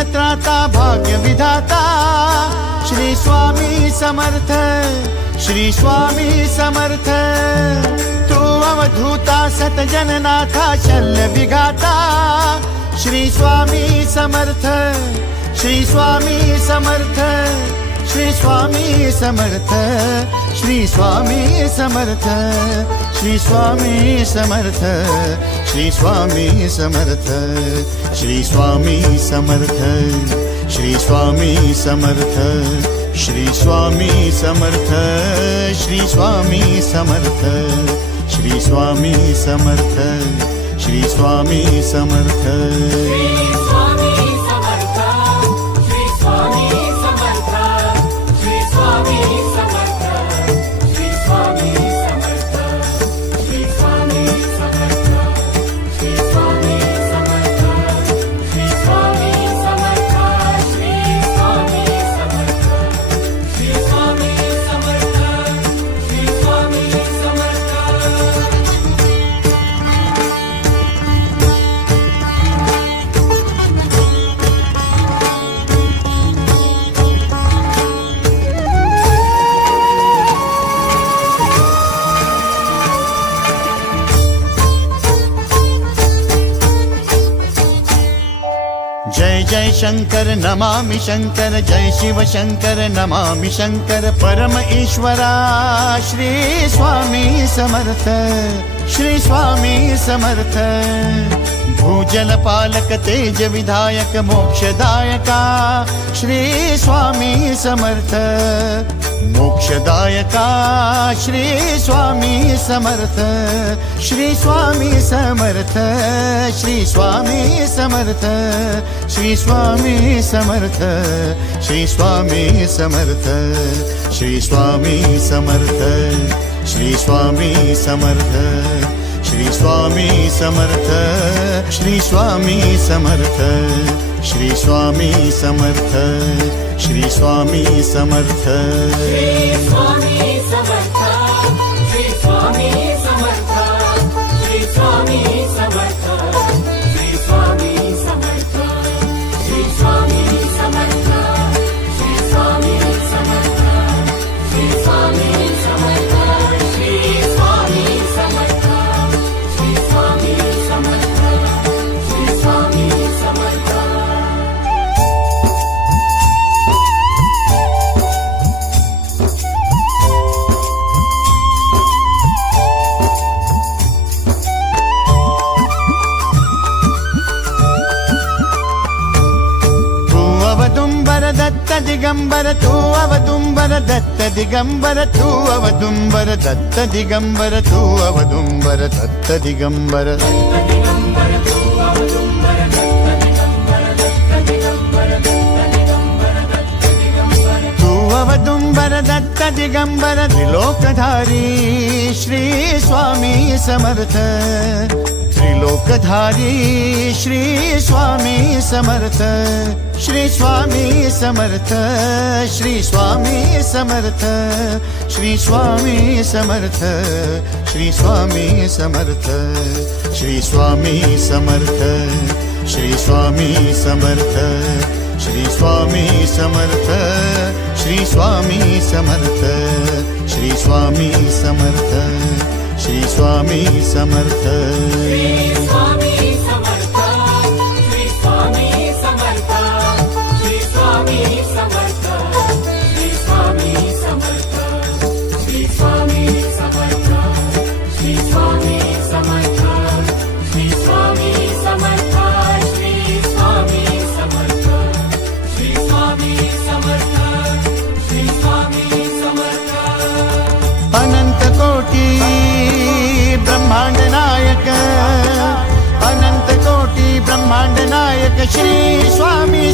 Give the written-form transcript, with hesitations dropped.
दीनत्राता भाग्य विधाता श्री स्वामी समर्थ, श्री स्वामी समर्थ। तू अवधूता सतजननाथा शल्य विघाता श्री स्वामी समर्थ, श्री स्वामी समर्थ, श्री स्वामी समर्थ, श्री स्वामी समर्थ, श्री स्वामी समर्थ, श्री स्वामी समर्थ, श्री स्वामी समर्थ, श्री स्वामी समर्थ, श्री स्वामी समर्थ, श्री स्वामी समर्थ, श्री स्वामी समर्थ, श्री स्वामी समर्थ। जय जय शंकर नमामि शंकर, जय शिव शंकर नमामि शंकर। परम ईश्वरा श्री स्वामी समर्थ, श्री स्वामी समर्थ। भूजल पालक तेज विधायक मोक्षदायका श्री स्वामी समर्थ, मोक्षदायका श्री स्वामी समर्थ, श्री स्वामी समर्थ, श्री स्वामी समर्थ, श्री स्वामी समर्थ, श्री स्वामी समर्थ, श्री स्वामी समर्थ, श्री स्वामी समर्थ, श्री स्वामी समर्थ, श्री स्वामी समर्थ, श्री स्वामी समर्थ, श्री स्वामी समर्थ। श्री स्वामी समर्थ, श्री स्वामी समर्थ, श्री स्वामी समर्थ, श्री स्वामी समर्थ, श्री स्वामी समर्थ, श्री स्वामी समर्थ, श्री स्वामी समर्थ, श्री स्वामी समर्थ, श्री स्वामी समर्थ, श्री स्वामी समर्थ। दत्त दिगंबर तू अवदुंबर दत्त दिगंबर तू अवदुंबर दत्त दिगंबर तू अवदुंबर दत्त दिगंबर। तू अवदुंबर दत्त दिगंबर त्रिलोकधारी श्री स्वामी समर्थ, त्रिलोकधारी श्री स्वामी समर्थ, श्री स्वामी समर्थ, श्री स्वामी समर्थ, श्री स्वामी समर्थ, श्री स्वामी समर्थ, श्री स्वामी समर्थ, श्री स्वामी समर्थ, श्री स्वामी समर्थ, श्री स्वामी समर्थ, श्री स्वामी समर्थ, श्री स्वामी समर्थ। श्री स्वामी समर्थ, श्री स्वामी समर्थ, श्री स्वामी समर्थ, श्री स्वामी समर्थ, श्री स्वामी समर्थ, श्री स्वामी समर्थ, श्री स्वामी समर्थ, श्री स्वामी समर्थ, श्री स्वामी समर्थ, श्री स्वामी समर्थ। अनंत कोटी ब्रह्मांड नायक, अनंत कोटी ब्रह्मांड नायक श्री स्वामी